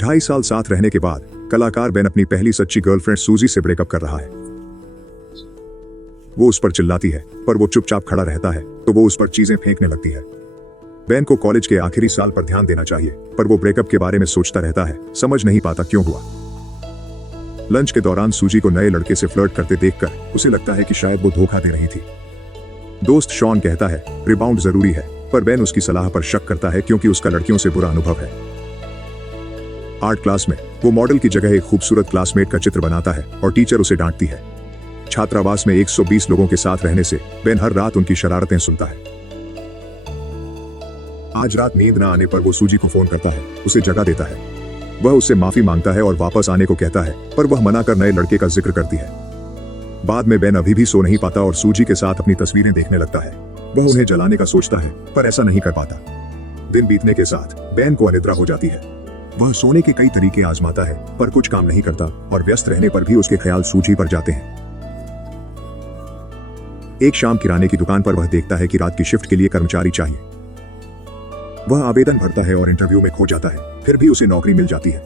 2.5 साल साथ रहने के बाद कलाकार बेन अपनी पहली सच्ची गर्लफ्रेंड सूजी से ब्रेकअप कर रहा है। वो उस पर चिल्लाती है पर वो चुपचाप खड़ा रहता है तो वो उस पर चीजें फेंकने लगती है। बेन को कॉलेज के आखिरी साल पर ध्यान देना चाहिए पर वो ब्रेकअप के बारे में सोचता रहता है, समझ नहीं पाता क्यों हुआ। लंच के दौरान सूजी को नए लड़के से फ्लर्ट करते देखकर उसे लगता है कि शायद वो धोखा दे रही थी। दोस्त शॉन कहता है रिबाउंड जरूरी है, पर बेन उसकी सलाह पर शक करता है क्योंकि उसका लड़कियों से बुरा अनुभव है। आर्ट क्लास में वो मॉडल की जगह एक खूबसूरत क्लासमेट का चित्र बनाता है और टीचर उसे डांटती है। छात्रावास में 120 लोगों के साथ रहने से बेन हर रात उनकी शरारतें सुनता है। आज रात नींद न आने पर वो सूजी को फोन करता है, उसे जगा देता है। वह उससे माफी मांगता है और वापस आने को कहता है, पर वह मना कर नए लड़के का जिक्र करती है। बाद में बेन अभी भी सो नहीं पाता और सूजी के साथ अपनी तस्वीरें देखने लगता है। वह उन्हें जलाने का सोचता है पर ऐसा नहीं कर पाता। दिन बीतने के साथ बेन को अनिद्रा हो जाती है। वह सोने के कई तरीके आजमाता है पर कुछ काम नहीं करता और व्यस्त रहने पर भी उसके ख्याल सूजी पर जाते हैं। एक शाम किराने की दुकान पर वह देखता है कि रात की शिफ्ट के लिए कर्मचारी चाहिए। वह आवेदन भरता है और इंटरव्यू में खो जाता है, फिर भी उसे नौकरी मिल जाती है।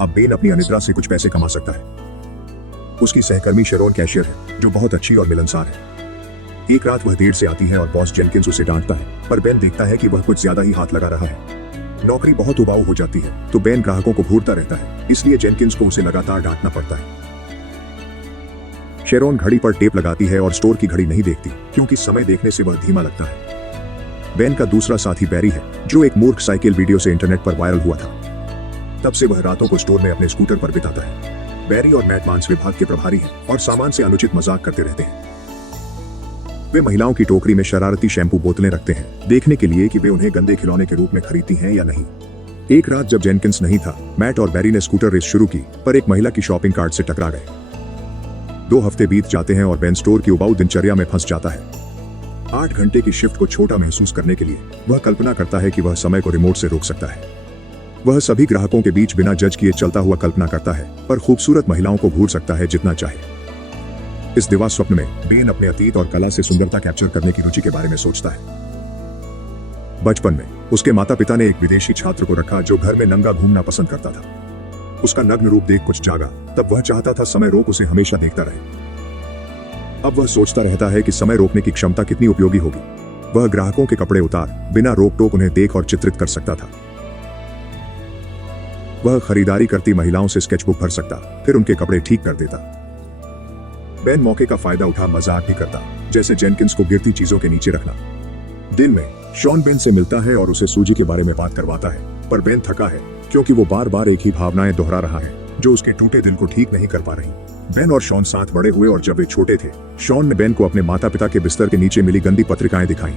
अब बेन अपनी अनिद्रा से कुछ पैसे कमा सकता है। उसकी सहकर्मी शेरोन कैशियर है जो बहुत अच्छी और मिलनसार है। एक रात वह देर से आती है और बॉस जेनकिंस उसे डांटता है, पर बेन देखता है कि वह कुछ ज्यादा ही हाथ लगा रहा है। नौकरी बहुत उबाऊ हो जाती है तो बेन ग्राहकों को घूरता रहता है, इसलिए जेनकिंस को उसे लगातार डांटना पड़ता है। शेरोन घड़ी पर टेप लगाती है और स्टोर की घड़ी नहीं देखती क्योंकि समय देखने से वह धीमा लगता है। बेन का दूसरा साथी बैरी है जो एक मूर्ख साइकिल वीडियो से इंटरनेट पर वायरल हुआ था। तब से वह रातों को स्टोर में अपने स्कूटर पर बिताता है। बैरी और मैट मांस विभाग के प्रभारी हैं और सामान से अनुचित मजाक करते रहते हैं। वे महिलाओं की टोकरी में शरारती शैम्पू बोतलें रखते हैं, देखने के लिए कि वे उन्हें गंदे खिलौने के रूप में खरीदती हैं या नहीं। एक रात जब जेनकिंस नहीं था, मैट और बैरी ने स्कूटर रेस शुरू की पर एक महिला की शॉपिंग कार्ट से टकरा गए। 2 हफ्ते बीत जाते हैं और बेन स्टोर की उबाऊ दिनचर्या में फंस जाता है। 8 घंटे की शिफ्ट को छोटा महसूस करने के लिए वह कल्पना करता है कि वह समय को रिमोट से रोक सकता है। वह सभी ग्राहकों के बीच बिना जज किए चलता हुआ कल्पना करता है, पर खूबसूरत महिलाओं को घूर सकता है जितना चाहे। इस दिवा स्वप्न में बेन अपने अतीत और कला से सुंदरता कैप्चर करने की रुचि के बारे में सोचता है। बचपन में उसके माता पिता ने एक विदेशी छात्र को रखा जो घर में नंगा घूमना पसंद करता था। उसका नग्न रूप देख कुछ जागा, तब वह चाहता था समय रोक उसे हमेशा देखता रहे। अब वह सोचता रहता है कि समय रोकने की क्षमता कितनी उपयोगी होगी। वह ग्राहकों के कपड़े उतार बिना रोक टोक उन्हें देख और चित्रित कर सकता था। वह खरीदारी करती महिलाओं से स्केचबुक भर सकता, फिर उनके कपड़े ठीक कर देता। बेन मौके का फायदा उठा मजाक भी करता, जैसे जेनकिंस को गिरती चीजों के नीचे रखना। दिन में शॉन बेन से मिलता है और उसे सूजी के बारे में बात करवाता है, पर बेन थका है क्योंकि वो बार बार एक ही भावनाएं दोहरा रहा है जो उसके टूटे दिल को ठीक नहीं कर पा रही। बेन और शॉन साथ बड़े हुए और जब वे छोटे थे, शॉन ने बेन को अपने माता पिता के बिस्तर के नीचे मिली गंदी पत्रिकाएं दिखाई।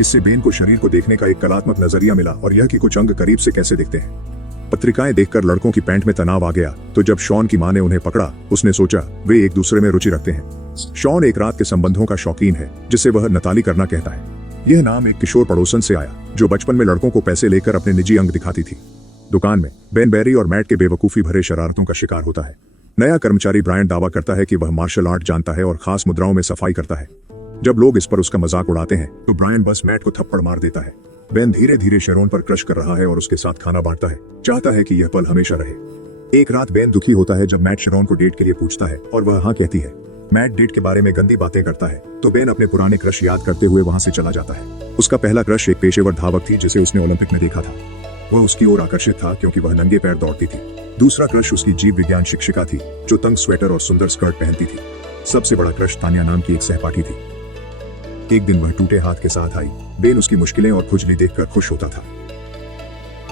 इससे बेन को शरीर को देखने का एक कलात्मक नजरिया मिला और यह कि कुछ अंग करीब से कैसे दिखते हैं। पत्रिकाएं देखकर लड़कों की पैंट में तनाव आ गया, तो जब शॉन की मां ने उन्हें पकड़ा, उसने सोचा वे एक दूसरे में रुचि रखते हैं। शॉन एक रात के संबंधों का शौकीन है जिसे वह नताली करना कहता है। यह नाम एक किशोर पड़ोसन से आया जो बचपन में लड़कों को पैसे लेकर अपने निजी अंग दिखाती थी। दुकान में बेन बैरी और मैट के बेवकूफी भरे शरारतों का शिकार होता है। नया कर्मचारी ब्रायन दावा करता है कि वह मार्शल आर्ट जानता है और खास मुद्राओं में सफाई करता है। जब लोग इस पर उसका मजाक उड़ाते हैं तो ब्रायन बस मैट को थप्पड़ मार देता है। बेन धीरे धीरे शेरोन पर क्रश कर रहा है और उसके साथ खाना बांटता है, चाहता है कि यह पल हमेशा रहे। एक रात बेन दुखी होता है जब मैट शेरोन को डेट के लिए पूछता है और वह हाँ कहती है। मैट डेट के बारे में गंदी बातें करता है तो बेन अपने पुराने क्रश याद करते हुए वहां से चला जाता है। उसका पहला क्रश एक पेशेवर धावक थी जिसे उसने ओलंपिक में देखा था। वह उसकी ओर आकर्षित था क्योंकि वह नंगे पैर दौड़ती थी। दूसरा क्रश उसकी जीव विज्ञान शिक्षिका थी जो तंग स्वेटर और सुंदर स्कर्ट पहनती थी। सबसे बड़ा क्रश तान्या नाम की एक सहपाठी थी। एक दिन वह टूटे हाथ के साथ आई। बेन उसकी मुश्किलें और खुजली देखकर खुश होता था।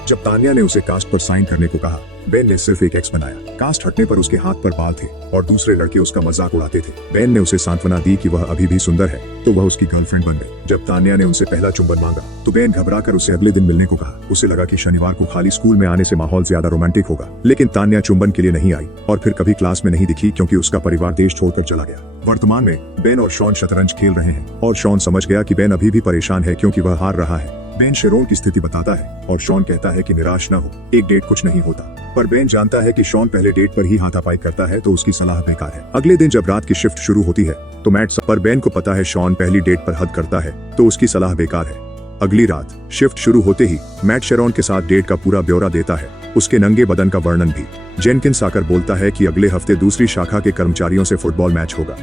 जब तान्या ने उसे कास्ट पर साइन करने को कहा, बेन ने सिर्फ एक एक्स बनाया। कास्ट हटने पर उसके हाथ पर बाल थे और दूसरे लड़के उसका मजाक उड़ाते थे। बेन ने उसे सांत्वना दी कि वह अभी भी सुंदर है, तो वह उसकी गर्लफ्रेंड बन गई। जब तान्या ने उनसे पहला चुंबन मांगा तो बेन घबराकर उसे अगले दिन मिलने को कहा। उसे लगा कि शनिवार को खाली स्कूल में आने से माहौल ज्यादा रोमांटिक होगा, लेकिन तान्या चुंबन के लिए नहीं आई और फिर कभी क्लास में नहीं दिखी क्योंकि उसका परिवार देश छोड़कर चला गया। वर्तमान में बेन और शॉन शतरंज खेल रहे हैं और शॉन समझ गया कि बेन अभी भी परेशान है क्योंकि वह हार रहा है। बेन शेरोन की स्थिति बताता है और शॉन कहता है कि निराश न हो, एक डेट कुछ नहीं होता। पर बेन जानता है कि शॉन पहले डेट पर ही हाथापाई करता है तो उसकी सलाह बेकार है। अगले दिन जब रात की शिफ्ट शुरू होती है तो मैट पर बेन को पता है शॉन पहली डेट पर हद करता है तो उसकी सलाह बेकार है। अगली रात शिफ्ट शुरू होते ही मैट शेरोन के साथ डेट का पूरा ब्यौरा देता है उसके नंगे बदन का वर्णन भी। जेनकिंस आकर बोलता है कि अगले हफ्ते दूसरी शाखा के कर्मचारियों से फुटबॉल मैच होगा।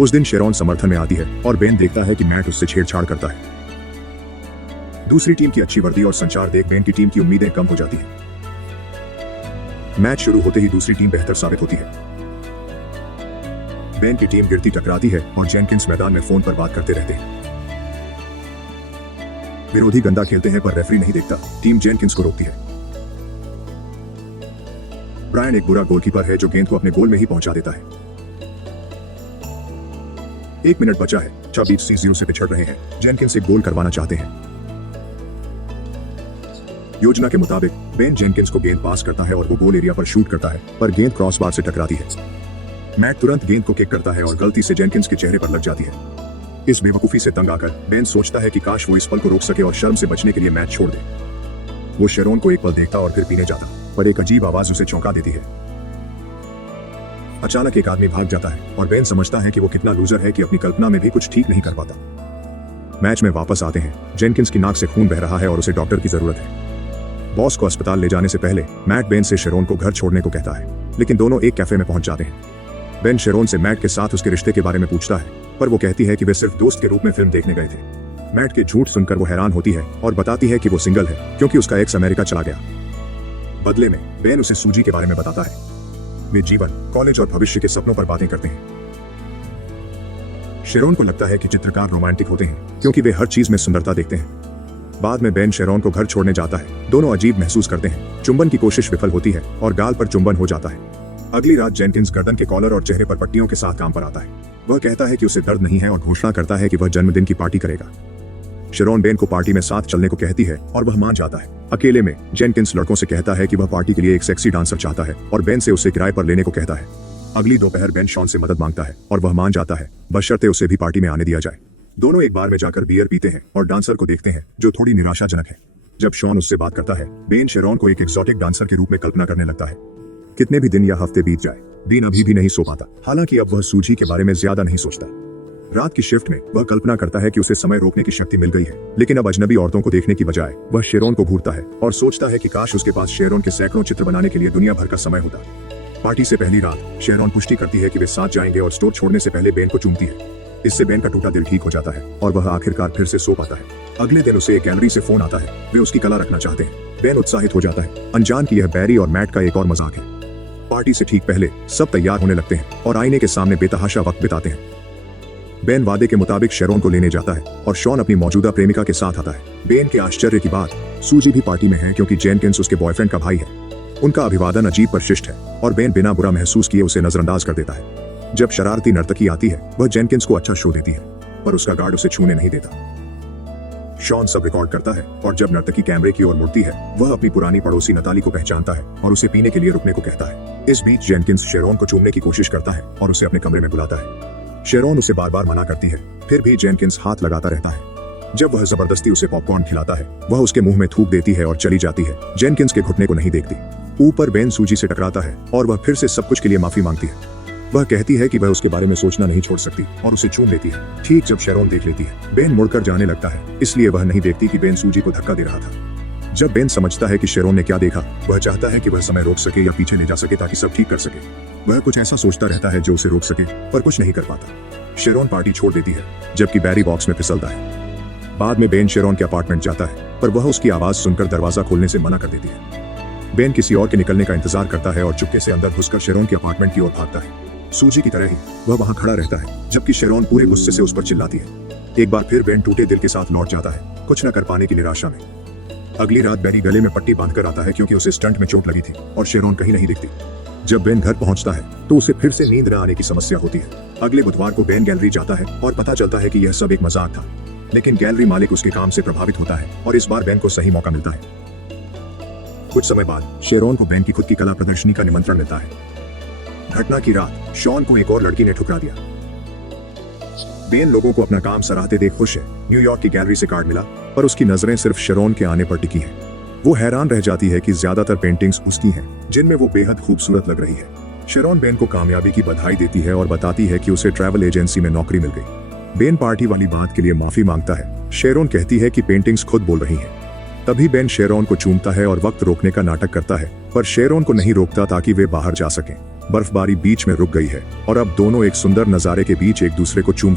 उस दिन शेरॉन समर्थन में आती है और बेन देखता है कि मैट उससे छेड़छाड़ करता है। दूसरी टीम की अच्छी वर्दी और संचार देख बेन की टीम की उम्मीदें कम हो जाती हैं। मैच शुरू होते ही दूसरी टीम बेहतर साबित होती है। बेन की टीम गिरती टकराती है और जेनकिंस मैदान में फोन पर बात करते रहते हैं। विरोधी गंदा खेलते हैं पर रेफरी नहीं देखता। टीम जेनकिंस को रोकती है। ब्रायन एक बुरा गोलकीपर है जो गेंद को अपने गोल में ही पहुंचा देता है। 1 मिनट बचा है। 26-0 से पिछड़ रहे हैं। जेनकिंस एक गोल करवाना चाहते हैं। योजना के मुताबिक बेन जेनकिंस को गेंद पास करता है और वो गोल एरिया पर शूट करता है, पर गेंद क्रॉसबार से टकराती है। मैट तुरंत गेंद को किक करता है और गलती से जेनकिंस के चेहरे पर लग जाती है। इस बेवकूफी से तंग आकर बेन सोचता है कि काश वो इस पल को रोक सके और शर्म से बचने के लिए मैच छोड़ दे। वो शेरॉन को एक पल देखता और फिर पीने जाता, पर एक अजीब आवाज उसे चौंका देती है। अचानक एक आदमी भाग जाता है और बेन समझता है कि वो कितना लूजर है कि अपनी कल्पना में भी कुछ ठीक नहीं कर पाता। मैच में वापस आते हैं। जेनकिंस की नाक से खून बह रहा है और उसे डॉक्टर की जरूरत है। बॉस को अस्पताल ले जाने से पहले मैट बेन से शेरॉन को घर छोड़ने को कहता है, लेकिन दोनों एक कैफे में पहुंच जाते हैं। बेन शेरॉन से मैट के साथ उसके रिश्ते के बारे में पूछता है, पर वो कहती है कि वे सिर्फ दोस्त के रूप में फिल्म देखने गए थे। मैट के झूठ सुनकर वो हैरान होती है और बताती है कि वो सिंगल है क्योंकि उसका एक्स अमेरिका चला गया। बदले में बेन उसे सूजी के बारे में बताता है। वे जीवन, कॉलेज और भविष्य के सपनों पर बातें करते हैं। शेरॉन को लगता है कि चित्रकार रोमांटिक होते हैं क्योंकि वे हर चीज में सुंदरता देखते हैं। बाद में बेन शेरॉन को घर छोड़ने जाता है। दोनों अजीब महसूस करते हैं। चुंबन की कोशिश विफल होती है और गाल पर चुंबन हो जाता है। अगली रात जेनकिंस गर्दन के कॉलर और चेहरे पर पट्टियों के साथ काम पर आता है। वह कहता है कि उसे दर्द नहीं है और घोषणा करता है कि वह जन्मदिन की पार्टी करेगा। शेरॉन बेन को पार्टी में साथ चलने को कहती है और वह मान जाता है। अकेले में जेनकिंस लड़कों से कहता है कि वह पार्टी के लिए एक सेक्सी डांसर चाहता है और बेन से उसे किराए पर लेने को कहता है। अगली दोपहर बेन शॉन से मदद मांगता है और वह मान जाता है, बशर्ते उसे भी पार्टी में आने दिया जाए। दोनों एक बार में जाकर बियर पीते हैं और डांसर को देखते हैं जो थोड़ी निराशाजनक है। जब शॉन उससे बात करता है, बेन शेरॉन को एक एक्सोटिक डांसर के रूप में कल्पना करने लगता है। कितने भी दिन या हफ्ते बीत जाए, बेन अभी भी नहीं सो पाता। हालांकि अब वह सूजी के बारे में ज्यादा नहीं सोचता। रात की शिफ्ट में वह कल्पना करता है कि उसे समय रोकने की शक्ति मिल गई है, लेकिन अब अजनबी औरतों को देखने की बजाय वह शेरॉन को घूरता है और सोचता है कि काश उसके पास शेरॉन के सैकड़ों चित्र बनाने के लिए दुनिया भर का समय होता। पार्टी से पहली रात शेरॉन पुष्टि करती है कि वे साथ जाएंगे और स्टोर छोड़ने से पहले बेन को चूमती है। इससे बेन का टूटा दिल ठीक हो जाता है और वह आखिरकार फिर से सो पाता है। अगले दिन उसे एक गैलरी से फोन आता है। वे उसकी कला रखना चाहते हैं। बेन उत्साहित हो जाता है, अनजान कि यह बैरी और मैट का एक और मजाक है। पार्टी से ठीक पहले सब तैयार होने लगते हैं और आईने के सामने बेतहाशा वक्त बिताते हैं। बेन वादे के मुताबिक शेरॉन को लेने जाता है और शॉन अपनी मौजूदा प्रेमिका के साथ आता है। बेन के आश्चर्य की बात, सूजी भी पार्टी में है क्योंकि जेनकिंस उसके बॉयफ्रेंड का भाई है। उनका अभिवादन अजीब पर शिष्ट है और बेन बिना बुरा महसूस किए उसे नजरअंदाज कर देता है। जब शरारती नर्तकी आती है, वह जेनकिंस को अच्छा शो देती है, पर उसका गार्ड उसे छूने नहीं देता। शॉन सब रिकॉर्ड करता है और जब नर्तकी कैमरे की ओर मुड़ती है, वह अपनी पुरानी पड़ोसी नताली को पहचानता है और उसे पीने के लिए रुकने को कहता है। इस बीच जेनकिंस शेरॉन को चूमने की कोशिश करता है और उसे अपने कमरे में बुलाता है। शेरॉन उसे बार बार मना करती है, फिर भी जेनकिंस हाथ लगाता रहता है। जब वह जबरदस्ती उसे पॉपकॉर्न खिलाता है, वह उसके मुंह में थूक देती है और चली जाती है। जेनकिंस के घुटने को नहीं देखती। ऊपर बेन सूजी से टकराता है और वह फिर से सब कुछ के लिए माफी मांगती है। वह कहती है कि वह उसके बारे में सोचना नहीं छोड़ सकती और उसे चूम लेती है। ठीक जब शेरॉन देख लेती है, बेन मुड़कर जाने लगता है, इसलिए वह नहीं देखती कि बेन सूजी को धक्का दे रहा था। जब बेन समझता है कि शेरॉन ने क्या देखा, वह चाहता है कि वह समय रोक सके या पीछे ले जा सके ताकि सब ठीक कर सके। वह कुछ ऐसा सोचता रहता है जो उसे रोक सके, पर कुछ नहीं कर पाता। शेरॉन पार्टी छोड़ देती है, जबकि बैरी बॉक्स में फिसलता है। बाद में बेन शेरॉन के अपार्टमेंट जाता है, पर वह उसकी आवाज सुनकर दरवाजा खोलने से मना कर देती है। बेन किसी और के निकलने का इंतजार करता है और चुपके से अंदर घुसकर शेरॉन के अपार्टमेंट की ओर भागता है। सूजी की तरह ही वह वहां खड़ा रहता है, जबकि शेरॉन पूरे गुस्से से उस पर चिल्लाती है। एक बार फिर बेन टूटे दिल के साथ लौट जाता है, कुछ न कर पाने की निराशा में। अगली रात बैरी गले में पट्टी बांधकर आता है क्योंकि उसे स्टंट में चोट लगी थी और शेरॉन कहीं नहीं दिखती। जब बेन घर पहुंचता है तो उसे फिर से नींद न आने की समस्या होती है। अगले बुधवार को बेन गैलरी जाता है और पता चलता है कि यह सब एक मजाक था, लेकिन गैलरी मालिक उसके काम से प्रभावित होता है और इस बार बेन को सही मौका मिलता है। कुछ समय बाद शेरॉन को बेन की खुद की कला प्रदर्शनी का निमंत्रण मिलता है। घटना की रात शॉन को एक और लड़की ने ठुकरा दिया। बेन लोगों को अपना काम सराहते देख खुश है। न्यूयॉर्क की गैलरी से कार्ड मिला, पर उसकी नजरें सिर्फ शेरॉन के आने पर टिकी हैं। वो हैरान रह जाती है कि ज्यादातर पेंटिंग्स उसकी हैं, जिनमें वो बेहद खूबसूरत लग रही है। शेरॉन बेन को कामयाबी की बधाई देती है और बताती है कि उसे ट्रैवल एजेंसी में नौकरी मिल गई। बेन पार्टी वाली बात के लिए माफी मांगता है। शेरॉन कहती है कि पेंटिंग्स खुद बोल रही हैं। तभी बेन शेरॉन को चूमता है और वक्त रोकने का नाटक करता है, पर शेरॉन को नहीं रोकता ताकि वे बाहर जा सकें। बर्फबारी बीच में रुक गई है और अब दोनों एक सुंदर नजारे के बीच एक दूसरे को चूम सकते हैं।